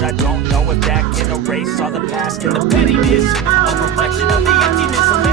But I don't know if that can erase all the past and the pettiness. A reflection of the emptiness.